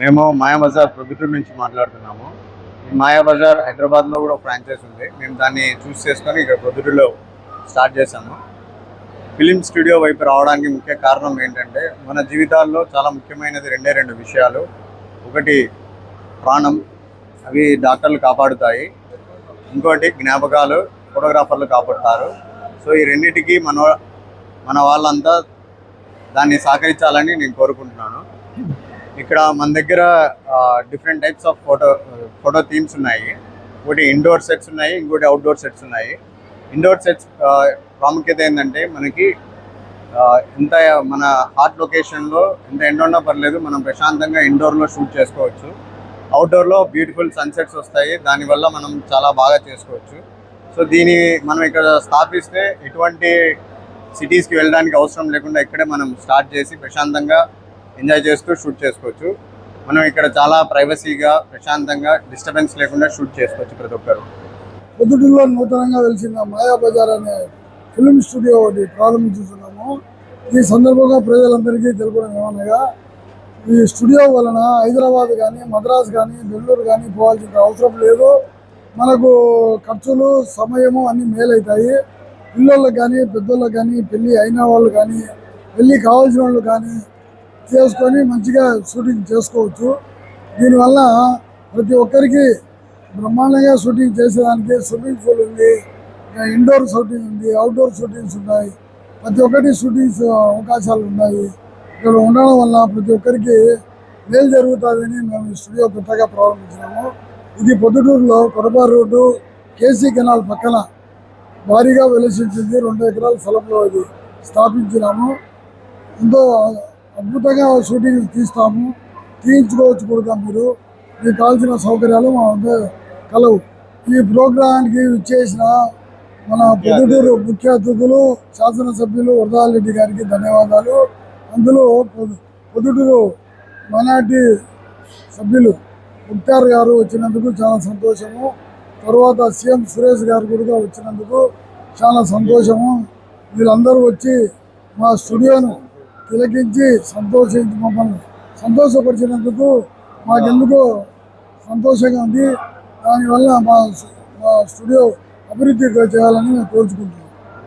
మేము మాయాబజార్ ప్రొద్దుటూరు నుంచి మాట్లాడుతున్నాము. ఈ మాయాబజార్ హైదరాబాద్లో కూడా ఫ్రాంచైజ్ ఉంది. మేము దాన్ని చూస్ చేసుకొని ఇక్కడ ప్రొద్దుటూరులో స్టార్ట్ చేశాము. ఫిలిం స్టూడియో వైపు రావడానికి ముఖ్య కారణం ఏంటంటే, మన జీవితాల్లో చాలా ముఖ్యమైనది రెండు విషయాలు. ఒకటి ప్రాణం, అవి డాక్టర్లు కాపాడుతాయి. ఇంకోటి జ్ఞాపకాలు, ఫోటోగ్రాఫర్లు కాపాడుతారు. సో ఈ రెండింటికి మన వాళ్ళంతా దాన్ని సహకరించాలని నేను కోరుకుంటున్నాను. ఇక్కడ మన దగ్గర different types of photo themes ఉన్నాయి. ఒకటి ఇండోర్ సెట్స్ ఉన్నాయి, ఇంకోటి అవుట్డోర్ సెట్స్ ఉన్నాయి. ఇండోర్ సెట్స్ ప్రాముఖ్యత ఏంటంటే, మనకి ఎంత మన హాట్ లొకేషన్లో ఎంత ఎండ ఉన్నా పర్లేదు, మనం ప్రశాంతంగా ఇండోర్లో షూట్ చేసుకోవచ్చు. అవుట్డోర్లో బ్యూటిఫుల్ సన్సెట్స్ వస్తాయి, దానివల్ల మనం చాలా బాగా చేసుకోవచ్చు. సో దీన్ని మనం ఇక్కడ స్థాపిస్తే ఎటువంటి సిటీస్కి వెళ్ళడానికి అవసరం లేకుండా ఇక్కడే మనం స్టార్ట్ చేసి ప్రశాంతంగా ఎంజాయ్ చేస్తూ షూట్ చేసుకోవచ్చు. మనం ఇక్కడ చాలా ప్రైవసీగా, ప్రశాంతంగా, డిస్టర్బెన్స్ లేకుండా షూట్ చేసుకోవచ్చు ప్రతి ఒక్కరు. పొద్దుటూరులో నూతనంగా వెలిసిన మాయాబజార్ అనే ఫిలిం స్టూడియో ఒకటి ప్రారంభించుతున్నాము. ఈ సందర్భంగా ప్రజలందరికీ తెలుపడం ఏమనగా, ఈ స్టూడియో వలన హైదరాబాద్ కానీ, మద్రాసు కానీ, బెంగళూరు కానీ పోవాల్సిన అవసరం లేదు. మనకు ఖర్చులు, సమయము అన్నీ మేలవుతాయి. పిల్లలకు కానీ, పెద్దోళ్ళకి కానీ, పెళ్ళి అయిన వాళ్ళు కానీ, పెళ్ళి కావాల్సిన వాళ్ళు కానీ చేసుకొని మంచిగా షూటింగ్ చేసుకోవచ్చు. దీనివల్ల ప్రతి ఒక్కరికి బ్రహ్మాండంగా షూటింగ్ చేసేదానికి స్విమ్మింగ్ పూల్ ఉంది, ఇండోర్ షూటింగ్ ఉంది, అవుట్డోర్ షూటింగ్స్ ఉన్నాయి. ప్రతి ఒక్కటి షూటింగ్స్ అవకాశాలు ఉన్నాయి. ఇక్కడ ఉండడం వల్ల ప్రతి ఒక్కరికి మేలు జరుగుతుందని మేము ఈ స్టూడియో కొత్తగా ప్రారంభించినాము. ఇది పొద్దుటూరులో కొరబారు రోడ్డు, కేసీ కెనాల్ పక్కన భారీగా వెలిసించింది. 2 ఎకరాల స్థలంలో ఇది స్థాపించినాము. ఎంతో అద్భుతంగా షూటింగ్ తీస్తాము, తీయించుకోవచ్చు కూడా. మీకు కావాల్సిన సౌకర్యాలు మా వద్ద కలవు. ఈ ప్రోగ్రాంకి ఇచ్చేసిన మన పొద్దుటూరు ముఖ్య అతిథులు, శాసనసభ్యులు వరదారెడ్డి గారికి ధన్యవాదాలు. అందులో పొద్దుటూరు మైనార్టీ సభ్యులు ముక్తార్ గారు వచ్చినందుకు చాలా సంతోషము. తర్వాత సీఎం సురేష్ గారు కూడా వచ్చినందుకు చాలా సంతోషము. వీళ్ళందరూ వచ్చి మా స్టూడియోను తిలకించి మమ్మల్ని సంతోషపరిచినందుకు మాకెందుకో సంతోషంగా ఉంది. దానివల్ల మా స్టూడియో అభివృద్ధి చేయాలని మేము కోరుకుంటున్నాం.